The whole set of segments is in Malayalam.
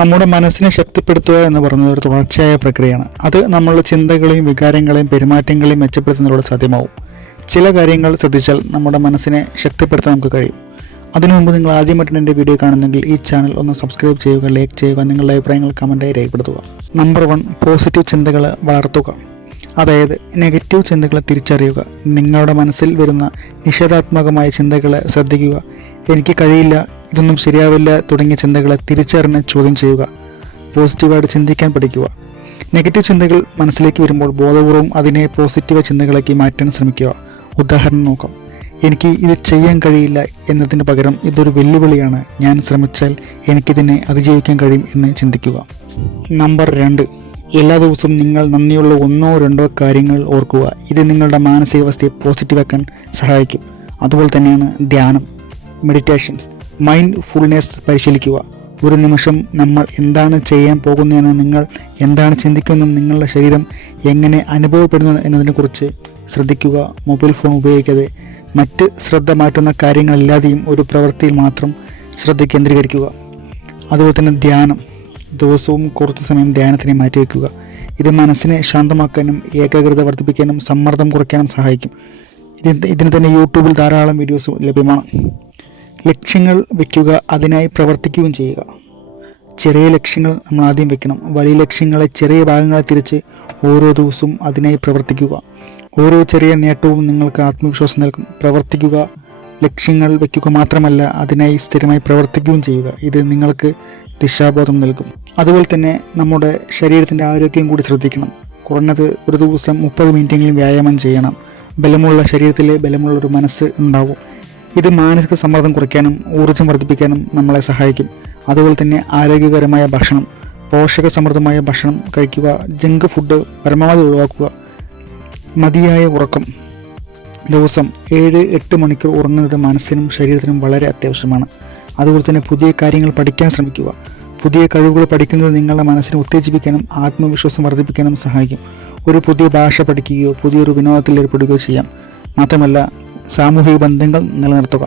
നമ്മുടെ മനസ്സിനെ ശക്തിപ്പെടുത്തുക എന്ന് പറയുന്നത് ഒരു തുടർച്ചയായ പ്രക്രിയയാണ്. അത് നമ്മളുടെ ചിന്തകളെയും വികാരങ്ങളെയും പെരുമാറ്റങ്ങളെയും മെച്ചപ്പെടുത്തുന്നതിലൂടെ സാധ്യമാവും. ചില കാര്യങ്ങൾ ശ്രദ്ധിച്ചാൽ നമ്മുടെ മനസ്സിനെ ശക്തിപ്പെടുത്താൻ നമുക്ക് കഴിയും. അതിനു മുമ്പ് നിങ്ങൾ ആദ്യമായിട്ട് എൻ്റെ വീഡിയോ കാണുന്നെങ്കിൽ ഈ ചാനൽ ഒന്ന് സബ്സ്ക്രൈബ് ചെയ്യുക, ലൈക്ക് ചെയ്യുക, നിങ്ങളുടെ അഭിപ്രായങ്ങൾ കമൻറ്റായി രേഖപ്പെടുത്തുക. നമ്പർ 1, പോസിറ്റീവ് ചിന്തകൾ വളർത്തുക. അതായത് നെഗറ്റീവ് ചിന്തകളെ തിരിച്ചറിയുക. നിങ്ങളുടെ മനസ്സിൽ വരുന്ന നിഷേധാത്മകമായ ചിന്തകളെ ശ്രദ്ധിക്കുക. എനിക്ക് കഴിയില്ല, ഇതൊന്നും ശരിയാവില്ല തുടങ്ങിയ ചിന്തകളെ തിരിച്ചറിഞ്ഞ് ചോദ്യം ചെയ്യുക. പോസിറ്റീവായിട്ട് ചിന്തിക്കാൻ പഠിക്കുക. നെഗറ്റീവ് ചിന്തകൾ മനസ്സിലേക്ക് വരുമ്പോൾ ബോധപൂർവം അതിനെ പോസിറ്റീവ് ചിന്തകളാക്കി മാറ്റാൻ ശ്രമിക്കുക. ഉദാഹരണം നോക്കാം. എനിക്ക് ഇത് ചെയ്യാൻ കഴിയില്ല എന്നതിന് പകരം ഇതൊരു വെല്ലുവിളിയാണ്, ഞാൻ ശ്രമിച്ചാൽ എനിക്കിതിനെ അതിജീവിക്കാൻ കഴിയും എന്ന് ചിന്തിക്കുക. നമ്പർ 2, എല്ലാ ദിവസവും നിങ്ങൾ നന്ദിയുള്ള 1-2 കാര്യങ്ങൾ ഓർക്കുക. ഇത് നിങ്ങളുടെ മാനസികാവസ്ഥയെ പോസിറ്റീവാക്കാൻ സഹായിക്കും. അതുപോലെ തന്നെയാണ് ധ്യാനം, മെഡിറ്റേഷൻസ്, മൈൻഡ്ഫുൾനെസ് പരിശീലിക്കുക. ഒരു നിമിഷം നമ്മൾ എന്താണ് ചെയ്യാൻ പോകുന്നതെന്ന്, നിങ്ങൾ എന്താണ് ചിന്തിക്കുന്നതെന്നും നിങ്ങളുടെ ശരീരം എങ്ങനെ അനുഭവപ്പെടുന്നു എന്നതിനെക്കുറിച്ച് ശ്രദ്ധിക്കുക. മൊബൈൽ ഫോൺ ഉപയോഗിക്കാതെ മറ്റ് ശ്രദ്ധ മാറ്റുന്ന കാര്യങ്ങളില്ലാതെയും ഒരു പ്രവൃത്തിയിൽ മാത്രം ശ്രദ്ധ കേന്ദ്രീകരിക്കുക. അതുപോലെ തന്നെ ധ്യാനം, ദിവസവും കുറച്ച് സമയം ധ്യാനത്തിനെ മാറ്റിവെക്കുക. ഇത് മനസ്സിനെ ശാന്തമാക്കാനും ഏകാഗ്രത വർദ്ധിപ്പിക്കാനും സമ്മർദ്ദം കുറയ്ക്കാനും സഹായിക്കും. ഇതിന് തന്നെ യൂട്യൂബിൽ ധാരാളം വീഡിയോസ് ലഭ്യമാണ്. ലക്ഷ്യങ്ങൾ വയ്ക്കുക, അതിനായി പ്രവർത്തിക്കുകയും ചെയ്യുക. ചെറിയ ലക്ഷ്യങ്ങൾ നമ്മൾ ആദ്യം വെക്കണം. വലിയ ലക്ഷ്യങ്ങളെ ചെറിയ ഭാഗങ്ങളെ തിരിച്ച് ഓരോ ദിവസവും അതിനായി പ്രവർത്തിക്കുക. ഓരോ ചെറിയ നേട്ടവും നിങ്ങൾക്ക് ആത്മവിശ്വാസം നൽകും. പ്രവർത്തിക്കുക, ലക്ഷ്യങ്ങൾ വയ്ക്കുക മാത്രമല്ല, അതിനായി സ്ഥിരമായി പ്രവർത്തിക്കുകയും ചെയ്യുക. ഇത് നിങ്ങൾക്ക് ദിശാബോധം നൽകും. അതുപോലെ തന്നെ നമ്മുടെ ശരീരത്തിൻ്റെ ആരോഗ്യം കൂടി ശ്രദ്ധിക്കണം. കുറഞ്ഞത് ഒരു ദിവസം 30 മിനിറ്റെങ്കിലും വ്യായാമം ചെയ്യണം. ബലമുള്ള ശരീരത്തിലെ ബലമുള്ളൊരു മനസ്സ് ഉണ്ടാവും. ഇത് മാനസിക സമ്മർദ്ദം കുറയ്ക്കാനും ഊർജ്ജം വർദ്ധിപ്പിക്കാനും നമ്മളെ സഹായിക്കും. അതുപോലെ തന്നെ ആരോഗ്യകരമായ ഭക്ഷണം, പോഷകസമൃദ്ധമായ ഭക്ഷണം കഴിക്കുക. ജങ്ക് ഫുഡ് പരമാവധി ഒഴിവാക്കുക. മതിയായ ഉറക്കം, ദിവസം 7-8 മണിക്കൂർ ഉറങ്ങുന്നത് മനസ്സിനും ശരീരത്തിനും വളരെ അത്യാവശ്യമാണ്. അതുപോലെ തന്നെ പുതിയ കാര്യങ്ങൾ പഠിക്കാൻ ശ്രമിക്കുക. പുതിയ കഴിവുകൾ പഠിക്കുന്നത് നിങ്ങളുടെ മനസ്സിനെ ഉത്തേജിപ്പിക്കാനും ആത്മവിശ്വാസം വർദ്ധിപ്പിക്കാനും സഹായിക്കും. ഒരു പുതിയ ഭാഷ പഠിക്കുകയോ പുതിയൊരു വിനോദത്തിൽ ഏർപ്പെടുകയോ ചെയ്യാം. മാത്രമല്ല, സാമൂഹിക ബന്ധങ്ങൾ നിലനിർത്തുക.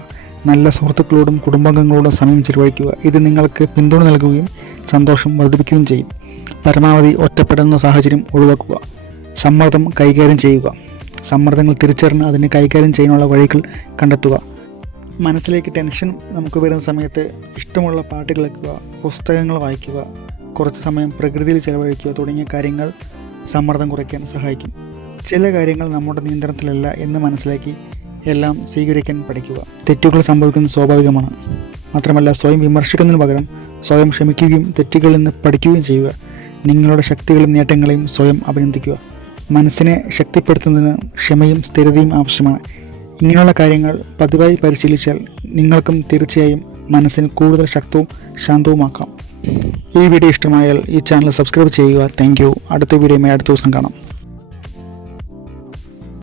നല്ല സുഹൃത്തുക്കളോടും കുടുംബാംഗങ്ങളോടും സമയം ചിലവഴിക്കുക. ഇത് നിങ്ങൾക്ക് പിന്തുണ നൽകുകയും സന്തോഷം വർദ്ധിപ്പിക്കുകയും ചെയ്യും. പരമാവധി ഒറ്റപ്പെടുന്ന സാഹചര്യം ഒഴിവാക്കുക. സമ്മർദ്ദം കൈകാര്യം ചെയ്യുക. സമ്മർദ്ദങ്ങൾ തിരിച്ചറിഞ്ഞ് അതിനെ കൈകാര്യം ചെയ്യാനുള്ള വഴികൾ കണ്ടെത്തുക. മനസ്സിലേക്ക് ടെൻഷൻ നമുക്ക് വരുന്ന സമയത്ത് ഇഷ്ടമുള്ള പാട്ട് കേൾക്കുക, പുസ്തകങ്ങൾ വായിക്കുക, കുറച്ച് സമയം പ്രകൃതിയിൽ ചിലവഴിക്കുക തുടങ്ങിയ കാര്യങ്ങൾ സമ്മർദ്ദം കുറയ്ക്കാൻ സഹായിക്കും. ചില കാര്യങ്ങൾ നമ്മുടെ നിയന്ത്രണത്തിലല്ല എന്ന് മനസ്സിലാക്കി എല്ലാം സ്വീകരിക്കാൻ പഠിക്കുക. തെറ്റുകൾ സംഭവിക്കുന്നത് സ്വാഭാവികമാണ്. മാത്രമല്ല, സ്വയം വിമർശിക്കുന്നതിന് പകരം സ്വയം ക്ഷമിക്കുകയും തെറ്റുകളിൽ നിന്ന് പഠിക്കുകയും ചെയ്യുക. നിങ്ങളുടെ ശക്തികളും നേട്ടങ്ങളെയും സ്വയം അഭിനന്ദിക്കുക. മനസ്സിനെ ശക്തിപ്പെടുത്തുന്നതിന് ക്ഷമയും സ്ഥിരതയും ആവശ്യമാണ്. ഇങ്ങനെയുള്ള കാര്യങ്ങൾ പതിവായി പരിശീലിച്ചാൽ നിങ്ങൾക്കും തീർച്ചയായും മനസ്സിന് കൂടുതൽ ശക്തവും ശാന്തവുമാക്കാം. ഈ വീഡിയോ ഇഷ്ടമായാൽ ഈ ചാനൽ സബ്സ്ക്രൈബ് ചെയ്യുക. Thank you. അടുത്ത വീഡിയോയുമായി അടുത്ത ദിവസം കാണാം.